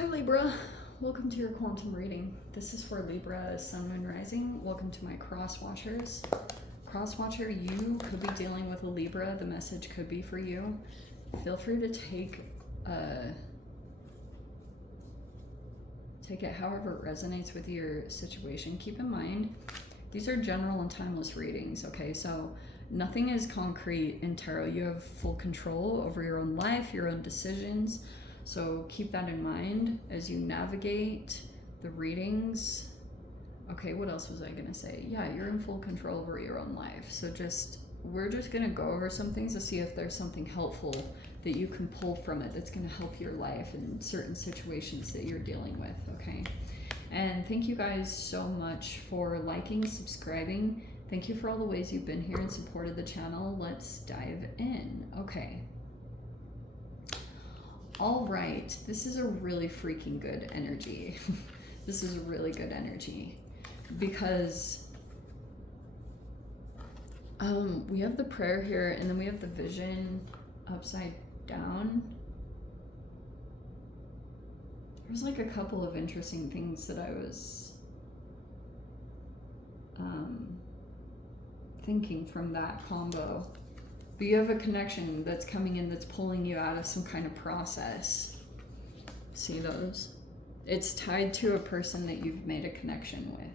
Hi Libra, welcome to your quantum reading. This is for Libra, Sun, Moon, Rising. Welcome to my cross watchers. Cross watcher, you could be dealing with a Libra. The message could be for you. Feel free to take it however it resonates with your situation. Keep in mind, these are general and timeless readings, okay? So nothing is concrete in tarot. You have full control over your own life, your own decisions. So keep that in mind as you navigate the readings. Okay, what else was I gonna say? Yeah, you're in full control over your own life. So we're just gonna go over some things to see if there's something helpful that you can pull from it that's gonna help your life in certain situations that you're dealing with, okay? And thank you guys so much for liking, subscribing. Thank you for all the ways you've been here and supported the channel. Let's dive in. Okay. All right, this is a really freaking good energy. This is a really good energy because we have the prayer here and then we have the vision upside down. There's like a couple of interesting things that I was thinking from that combo. But you have a connection that's coming in that's pulling you out of some kind of process. See those? It's tied to a person that you've made a connection with.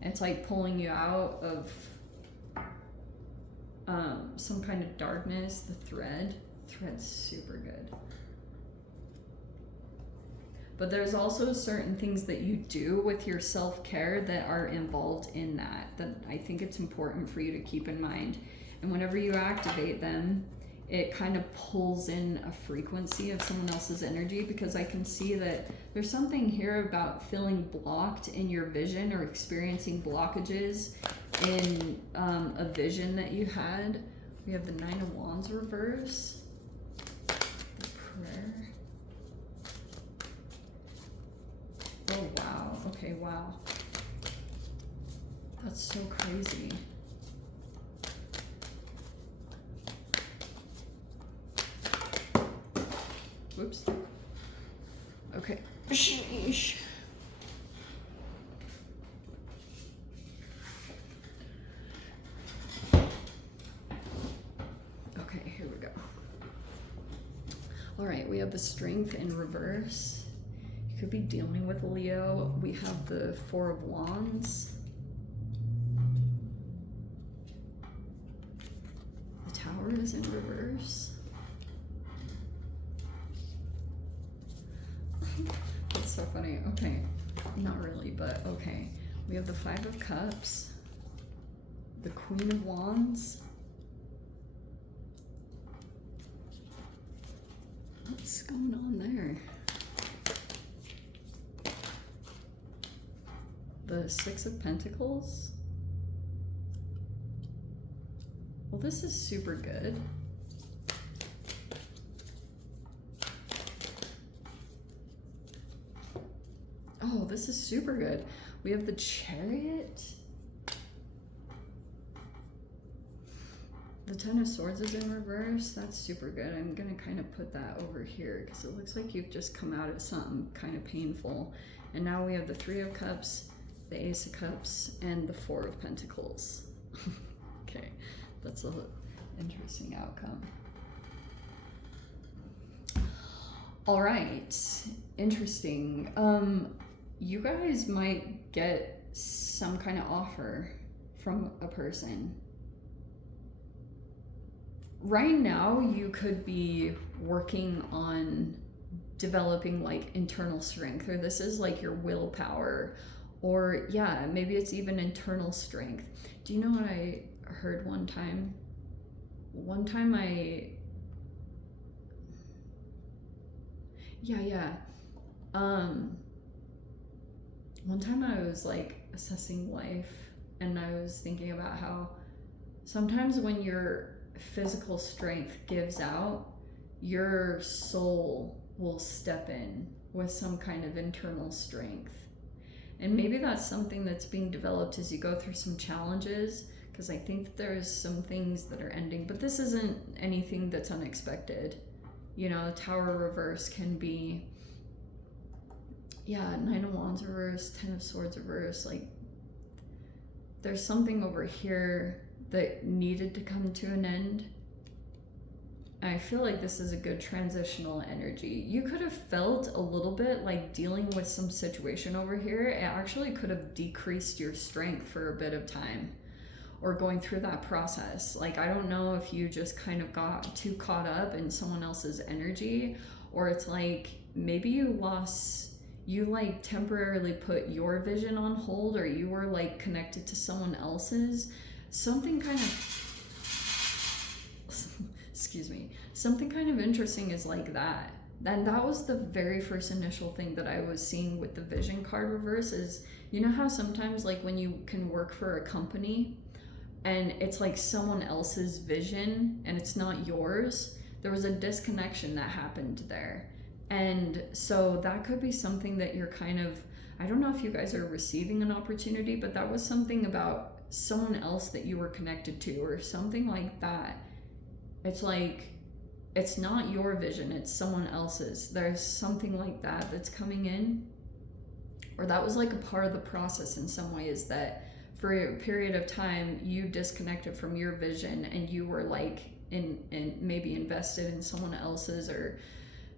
It's like pulling you out of some kind of darkness. The thread's super good. But there's also certain things that you do with your self-care that are involved in that I think it's important for you to keep in mind. And whenever you activate them, it kind of pulls in a frequency of someone else's energy, because I can see that there's something here about feeling blocked in your vision or experiencing blockages in a vision that you had. We have the Nine of Wands reverse, the prayer. Oh, wow. Okay, wow. That's so crazy. Whoops. Okay. Sheesh. Okay, here we go. All right, we have the Strength in reverse. You could be dealing with Leo. We have the Four of Wands. The Tower is in reverse. That's so funny. Okay, not really, but okay. We have the Five of Cups, the Queen of Wands. What's going on there? The Six of Pentacles. Well, this is super good. Oh, this is super good. We have the Chariot. The Ten of Swords is in reverse. That's super good. I'm gonna kind of put that over here because it looks like you've just come out of something kind of painful. And now we have the Three of Cups, the Ace of Cups, and the Four of Pentacles. Okay, that's an interesting outcome. All right, interesting. You guys might get some kind of offer from a person. Right now, you could be working on developing like internal strength, or this is like your willpower, or yeah, maybe it's even internal strength. Do you know what I heard one time? One time one time I was like assessing life, and I was thinking about how sometimes when your physical strength gives out, your soul will step in with some kind of internal strength. And maybe that's something that's being developed as you go through some challenges, because I think that there's some things that are ending, but this isn't anything that's unexpected. You know, the Tower reverse can be Yeah, Nine of Wands reversed, Ten of Swords reversed. Like, there's something over here that needed to come to an end. I feel like this is a good transitional energy. You could have felt a little bit like dealing with some situation over here. It actually could have decreased your strength for a bit of time, or going through that process. Like, I don't know if you just kind of got too caught up in someone else's energy, or it's like maybe you like temporarily put your vision on hold, or you were like connected to someone else's. Something kind of excuse me, something kind of interesting is like that. And that was the very first initial thing that I was seeing with the vision card reverse. Is, you know how sometimes like when you can work for a company and it's like someone else's vision and it's not yours, there was a disconnection that happened there. And so that could be something that you're kind of, I don't know if you guys are receiving an opportunity, but that was something about someone else that you were connected to, or something like that. It's like, it's not your vision, it's someone else's. There's something like that that's coming in. Or that was like a part of the process in some way, is that for a period of time you disconnected from your vision and you were like in maybe invested in someone else's, or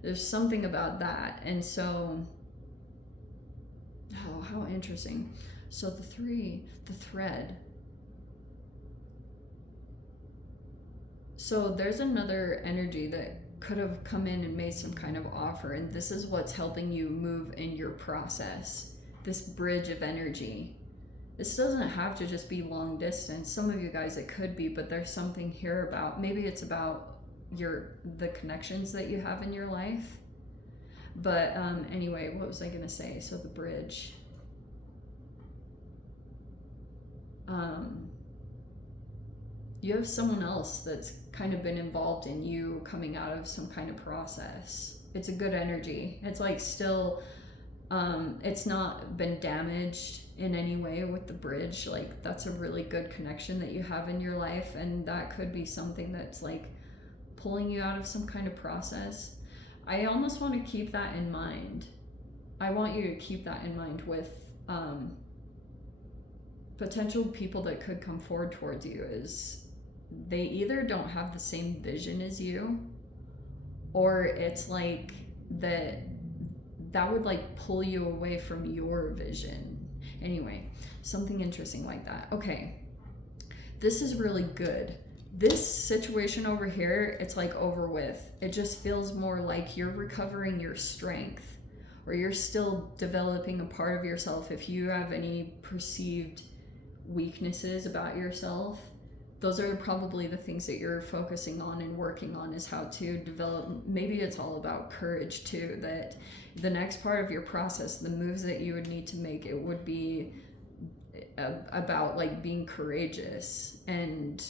there's something about that. And so, oh, how interesting. So the thread. So there's another energy that could have come in and made some kind of offer, and this is what's helping you move in your process. This bridge of energy. This doesn't have to just be long distance. Some of you guys it could be, but there's something here about, maybe it's about the connections that you have in your life. But anyway, what was I gonna say? So the bridge. You have someone else that's kind of been involved in you coming out of some kind of process. It's a good energy. It's like still, it's not been damaged in any way with the bridge. Like, that's a really good connection that you have in your life, and that could be something that's like pulling you out of some kind of process. I almost want to keep that in mind. I want you to keep that in mind with potential people that could come forward towards you. Is they either don't have the same vision as you, or it's like that would like pull you away from your vision. Anyway, something interesting like that. Okay, this is really good. This situation over here, it's like over with. It just feels more like you're recovering your strength, or you're still developing a part of yourself. If you have any perceived weaknesses about yourself, those are probably the things that you're focusing on and working on, is how to develop. Maybe it's all about courage too, that the next part of your process, the moves that you would need to make, it would be about like being courageous and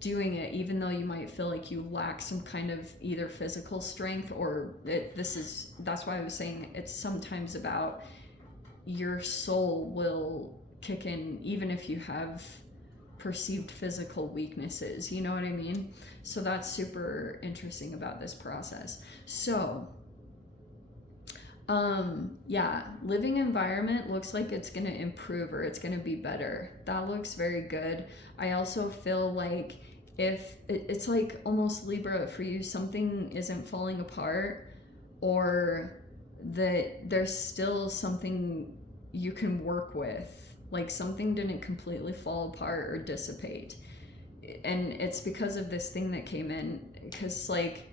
doing it even though you might feel like you lack some kind of either physical strength, or that's why I was saying it's sometimes about your soul will kick in even if you have perceived physical weaknesses, you know what I mean? So that's super interesting about this process. So yeah, living environment looks like it's gonna improve, or it's gonna be better. That looks very good. I also feel like if it's like almost Libra for you, something isn't falling apart, or that there's still something you can work with. Like something didn't completely fall apart or dissipate. And it's because of this thing that came in. Because like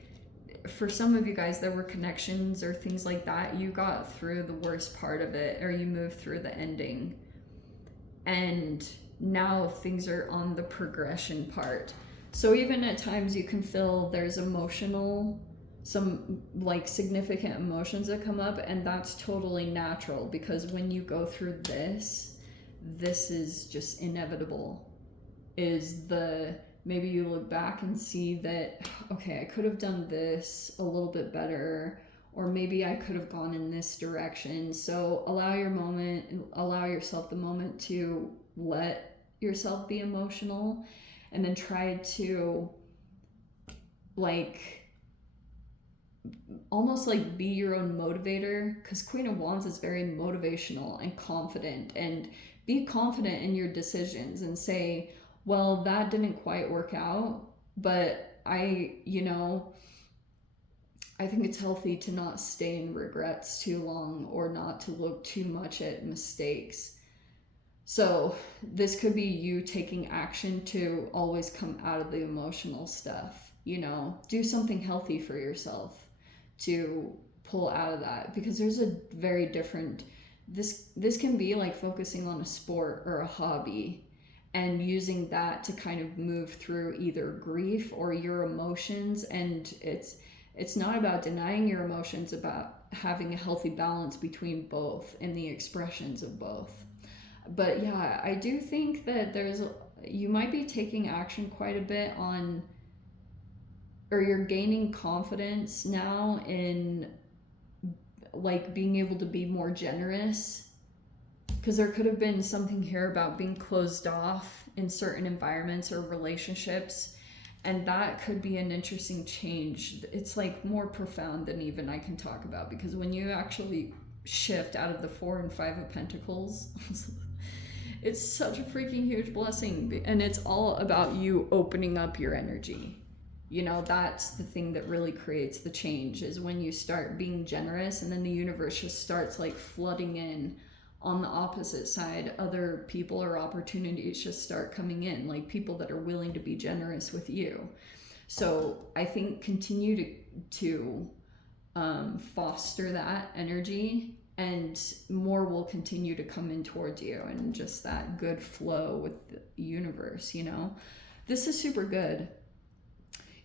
for some of you guys, there were connections or things like that. You got through the worst part of it, or you moved through the ending. And now things are on the progression part. So even at times you can feel there's some like significant emotions that come up, and that's totally natural, because when you go through this is just inevitable. Maybe you look back and see that, okay, I could have done this a little bit better, or maybe I could have gone in this direction. So allow yourself the moment to let yourself be emotional, and then try to like almost like be your own motivator, because Queen of Wands is very motivational and confident, and be confident in your decisions and say, well, that didn't quite work out, but I think it's healthy to not stay in regrets too long, or not to look too much at mistakes. So this could be you taking action to always come out of the emotional stuff, do something healthy for yourself to pull out of that, because there's a very different, this can be like focusing on a sport or a hobby and using that to kind of move through either grief or your emotions. And it's not about denying your emotions, about having a healthy balance between both and the expressions of both. But yeah, I do think that you might be taking action quite a bit on, or you're gaining confidence now in like being able to be more generous, because there could have been something here about being closed off in certain environments or relationships, and that could be an interesting change. It's like more profound than even I can talk about, because when you actually shift out of the 4 and 5 of Pentacles, it's such a freaking huge blessing, and it's all about you opening up your energy. That's the thing that really creates the change, is when you start being generous, and then the universe just starts like flooding in. On the opposite side, other people or opportunities just start coming in, like people that are willing to be generous with you. So I think continue to foster that energy, and more will continue to come in towards you, and just that good flow with the universe. This is super good.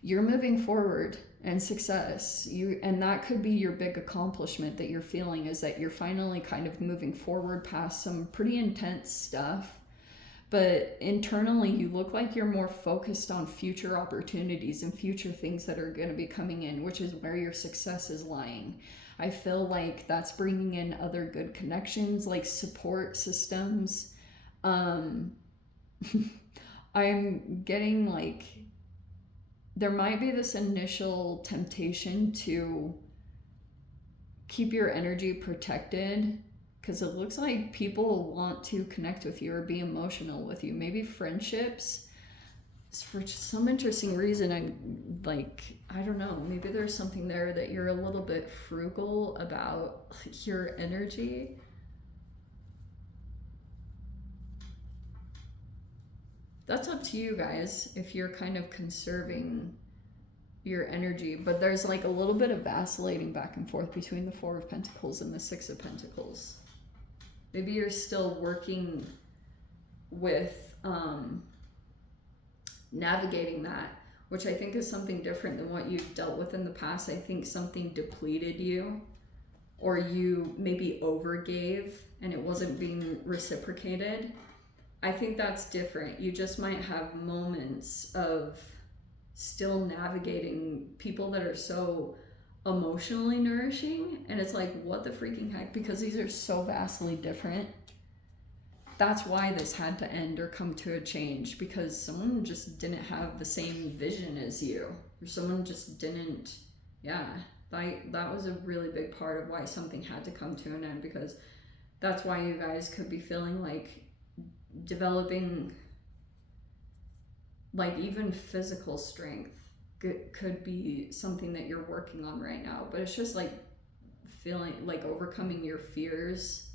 You're moving forward and success. And that could be your big accomplishment that you're feeling, is that you're finally kind of moving forward past some pretty intense stuff. But internally, you look like you're more focused on future opportunities and future things that are going to be coming in, which is where your success is lying. I feel like that's bringing in other good connections, like support systems. I'm getting like, there might be this initial temptation to keep your energy protected, because it looks like people want to connect with you or be emotional with you. Maybe friendships, for some interesting reason. I don't know, maybe there's something there that you're a little bit frugal about your energy. That's up to you guys if you're kind of conserving your energy, but there's like a little bit of vacillating back and forth between the 4 of Pentacles and the 6 of Pentacles. Maybe you're still working with navigating that, which I think is something different than what you've dealt with in the past. I think something depleted you, or you maybe overgave and it wasn't being reciprocated. I think that's different. You just might have moments of still navigating people that are so emotionally nourishing, and it's like, what the freaking heck, because these are so vastly different. That's why this had to end or come to a change, because someone just didn't have the same vision as you, or someone just didn't, that was a really big part of why something had to come to an end, because that's why you guys could be feeling like developing like even physical strength could be something that you're working on right now, but it's just like feeling like overcoming your fears.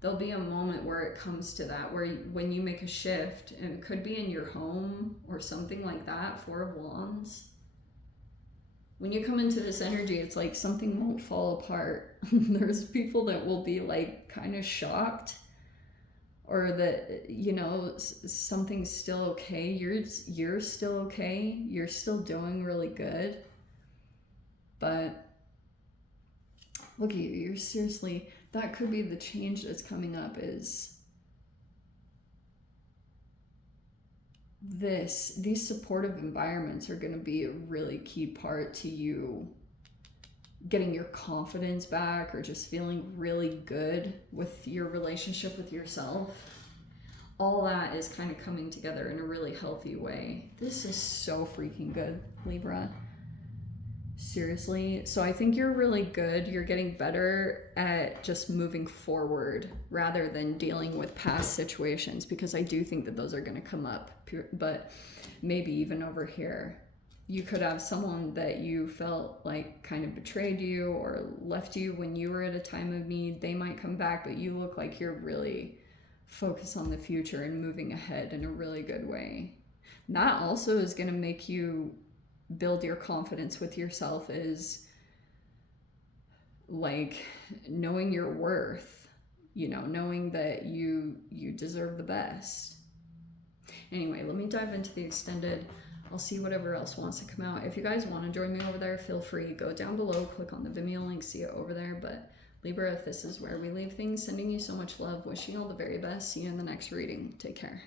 There'll be a moment where it comes to that, where when you make a shift, and it could be in your home or something like that. 4 of Wands, when you come into this energy, it's like something won't fall apart. There's people that will be like kind of shocked, or that, something's still okay. You're still okay. You're still doing really good. But look at you. You're seriously, that could be the change that's coming up, is these supportive environments are going to be a really key part to you getting your confidence back, or just feeling really good with your relationship with yourself. All that is kind of coming together in a really healthy way. This is so freaking good, Libra. Seriously. So I think you're really good. You're getting better at just moving forward rather than dealing with past situations, because I do think that those are going to come up. But maybe even over here, you could have someone that you felt like kind of betrayed you or left you when you were at a time of need. They might come back, but you look like you're really focused on the future and moving ahead in a really good way. And that also is going to make you build your confidence with yourself, is like knowing your worth, you know, knowing that you deserve the best. Anyway, let me dive into the extended. I'll see whatever else wants to come out. If you guys want to join me over there, feel free. Go down below, click on the Vimeo link, see it over there. But Libra, if this is where we leave things, sending you so much love, wishing you all the very best. See you in the next reading. Take care.